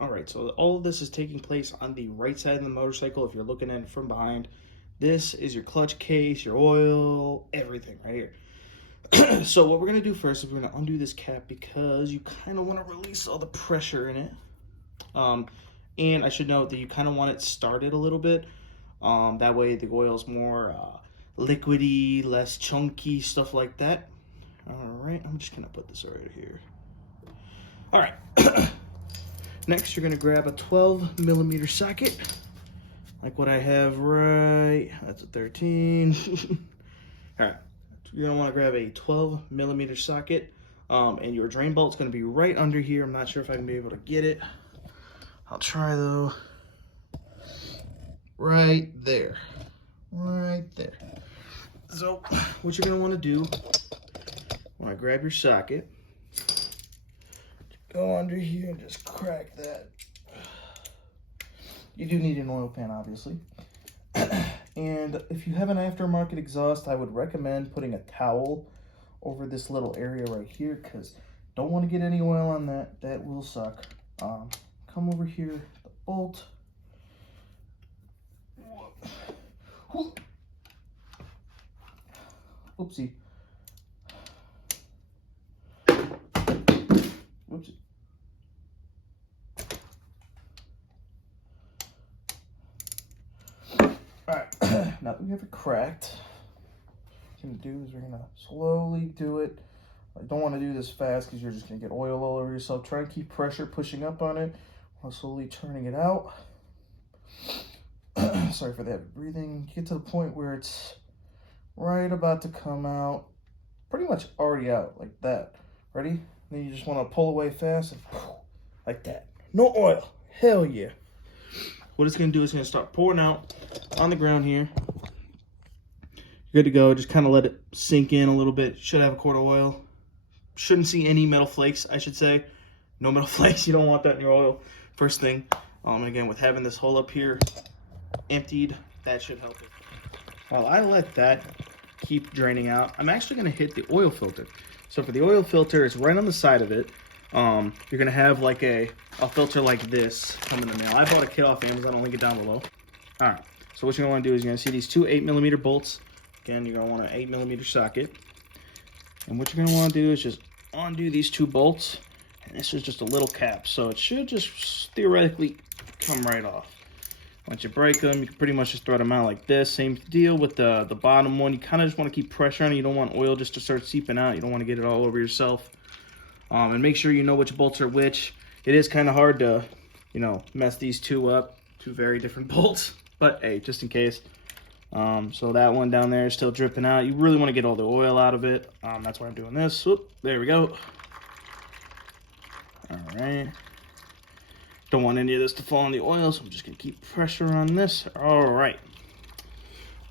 All right, so all of this is taking place on the right side of the motorcycle if you're looking at it from behind. This is your clutch case, your oil, everything right here. So what we're gonna do first is we're gonna undo this cap because you kind of want to release all the pressure in it. And I should note that you kind of want it started a little bit. That way the oil is more liquidy, less chunky, stuff like that. All right, I'm just gonna put this right here. All right. Next, you're gonna grab a 12 millimeter socket, like what I have right. That's a 13. All right, you're gonna want to grab a 12 millimeter socket, and your drain bolt's gonna be right under here. I'm not sure if I can be able to get it. I'll try though. Right there, right there. So, what you're gonna want to do when I grab your socket, go under here and just crack that. You do need an oil pan, obviously. And if you have an aftermarket exhaust, I would recommend putting a towel over this little area right here, because don't want to get any oil on that. That will suck. Come over here, the bolt. Oopsie. Whoopsie. Alright, now that we have it cracked, what we're going to do is we're going to slowly do it. I don't want to do this fast because you're just going to get oil all over yourself. Try and keep pressure pushing up on it while slowly turning it out. Sorry for that breathing. Get to the point where it's right about to come out. Pretty much already out, like that. Ready? Then you just want to pull away fast and like that. No oil. Hell yeah. What it's going to do is going to start pouring out on the ground here. You're good to go. Just kind of let it sink in a little bit. Should have a quart of oil. Shouldn't see any metal flakes, I should say. No metal flakes. You don't want that in your oil. First thing. Again, with having this hole up here emptied, that should help it. While I let that keep draining out, I'm actually going to hit the oil filter. So for the oil filter, it's right on the side of it. You're going to have like a filter like this come in the mail. I bought a kit off Amazon. I'll link it down below. All right. So what you're going to want to do is you're going to see these two 8 millimeter bolts. Again, you're going to want an 8 millimeter socket. And what you're going to want to do is just undo these two bolts. And this is just a little cap. So it should just theoretically come right off. Once you break them, you can pretty much just throw them out like this. Same deal with the bottom one. You kind of just want to keep pressure on it. You don't want oil just to start seeping out. You don't want to get it all over yourself. And make sure you know which bolts are which. It is kind of hard to, mess these two up. Two very different bolts. But hey, just in case. So that one down there is still dripping out. You really want to get all the oil out of it. That's why I'm doing this. Whoop, there we go. All right. Don't want any of this to fall in the oil, so I'm just going to keep pressure on this. All right.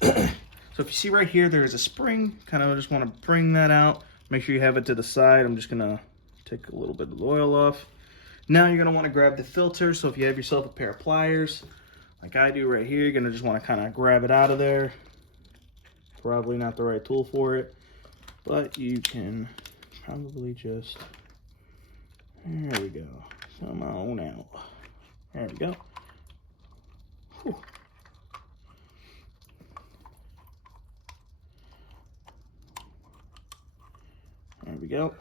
So if you see right here, there is a spring. Kind of just want to bring that out. Make sure you have it to the side. I'm just going to take a little bit of the oil off. Now you're going to want to grab the filter. So if you have yourself a pair of pliers, like I do right here, you're going to just want to kind of grab it out of there. Probably not the right tool for it, but you can probably just, there we go. Come on out. There we go. Whew. There we go.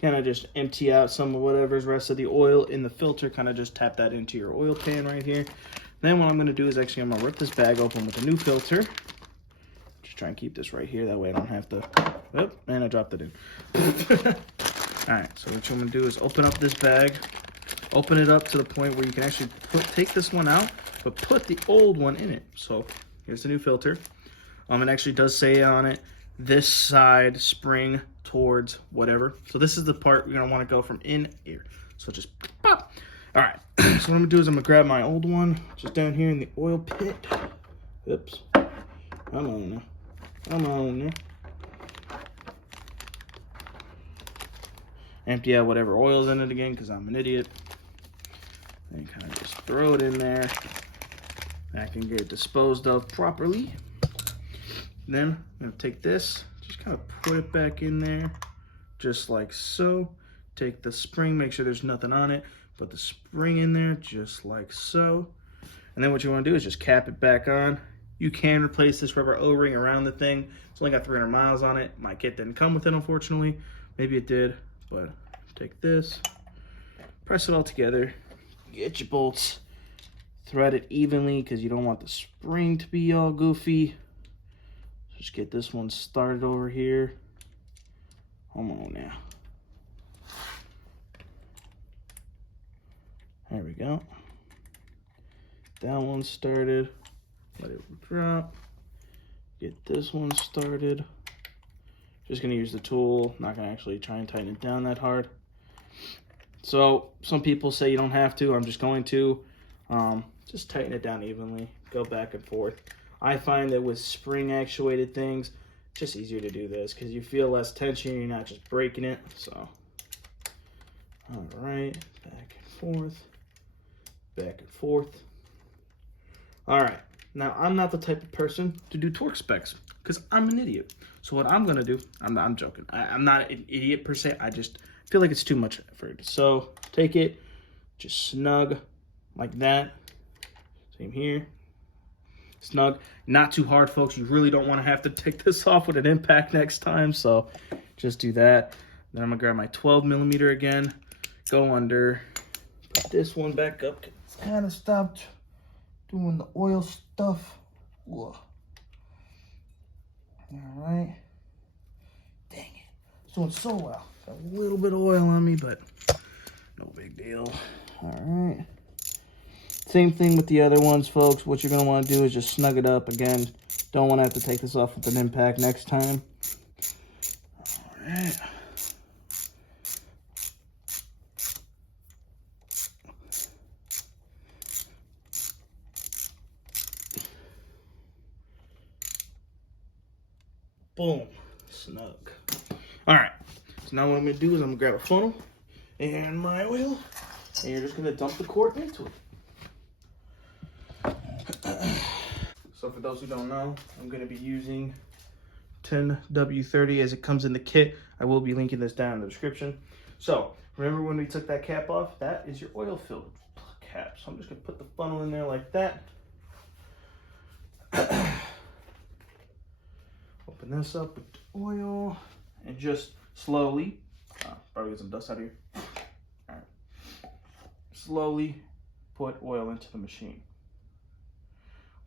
Kind of just empty out some of whatever's rest of the oil in the filter. Kind of just tap that into your oil pan right here. Then what I'm going to do is actually I'm going to rip this bag open with a new filter. Just try and keep this right here. That way I don't have to... Oh, and I dropped it in. Alright, so what I'm going to do is open up this bag. Open it up to the point where you can actually take this one out, but put the old one in it. So here's the new filter. It actually does say on it, this side spring towards whatever. So this is the part we're going to want to go from in here. So just pop. All right. So what I'm going to do is I'm going to grab my old one, just down here in the oil pit. Oops. Come on now. Come on now. Empty out whatever oil's in it again, because I'm an idiot. And kind of just throw it in there. That can get disposed of properly. Then I'm going to take this, just kind of put it back in there, just like so. Take the spring, make sure there's nothing on it. Put the spring in there just like so. And then what you want to do is just cap it back on. You can replace this rubber O-ring around the thing. It's only got 300 miles on it. My kit didn't come with it, unfortunately. Maybe it did, but take this, press it all together, get your bolts, thread it evenly because you don't want the spring to be all goofy. Just get this one started over here. Come on now. There we go. That one started. Let it drop. Get this one started. Just gonna use the tool. Not gonna actually try and tighten it down that hard. So some people say you don't have to. I'm just going to. Just tighten it down evenly. Go back and forth. I find that with spring actuated things, it's just easier to do this because you feel less tension. You're not just breaking it. So, all right, back and forth. Back and forth. All right, now I'm not the type of person to do torque specs because I'm an idiot. So what I'm gonna do, I'm joking. I'm not an idiot per se. I just feel like it's too much effort. So take it, just snug like that. Same here, snug. Not too hard, folks. You really don't want to have to take this off with an impact next time. So just do that. Then I'm gonna grab my 12mm again, go under, put this one back up. It's kind of stopped doing the oil stuff. Whoa. All right. Dang it. It's doing so well. Got a little bit of oil on me, but no big deal. All right. Same thing with the other ones, folks. What you're going to want to do is just snug it up. Again, don't want to have to take this off with an impact next time. All right. Boom, snug. All right, so now what I'm gonna do is I'm gonna grab a funnel and my oil, and you're just gonna dump the quart into it. So for those who don't know, I'm gonna be using 10W30 as it comes in the kit. I will be linking this down in the description. So remember when we took that cap off? That is your oil filled cap. So I'm just gonna put the funnel in there like that. Open this up with oil and just slowly, probably get some dust out of here. All right. Slowly put oil into the machine.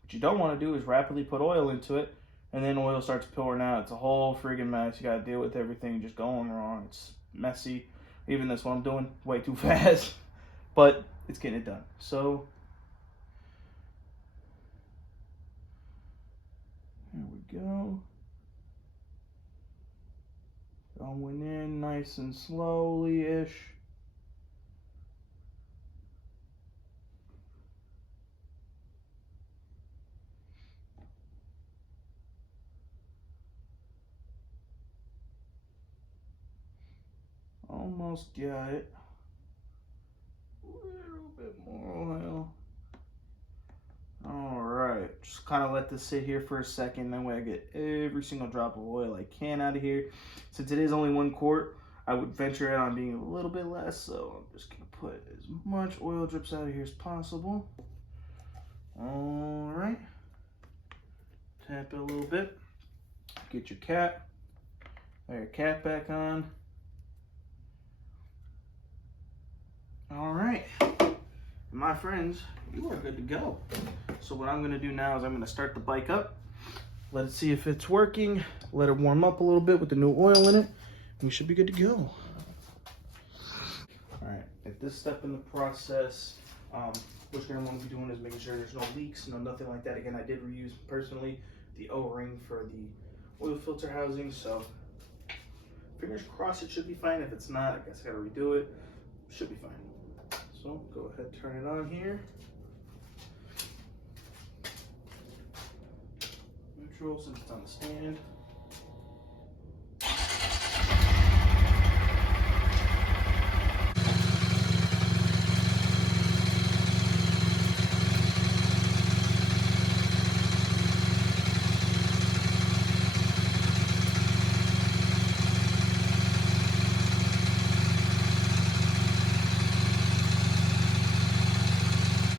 What you don't want to do is rapidly put oil into it and then oil starts pouring out. It's a whole friggin' mess. You got to deal with everything just going wrong. It's messy. Even this one I'm doing way too fast, but it's getting it done. So here we go. Going in nice and slowly-ish. Almost got it. A little bit more oil. All right, just kind of let this sit here for a second. That way I get every single drop of oil I can out of here. Since it is only 1 quart, I would venture it on being a little bit less. So I'm just gonna put as much oil drips out of here as possible. All right, tap it a little bit. Get your cap. Lay your cap back on. All right, my friends, you are good to go. So what I'm gonna do now is I'm gonna start the bike up, let it see if it's working, let it warm up a little bit with the new oil in it, and we should be good to go. All right, at this step in the process, what you're gonna want to be doing is making sure there's no leaks, nothing like that. Again, I did reuse personally the O-ring for the oil filter housing, so fingers crossed it should be fine. If it's not, I guess I gotta redo it. Should be fine. So go ahead, turn it on here. Neutral since it's on the stand.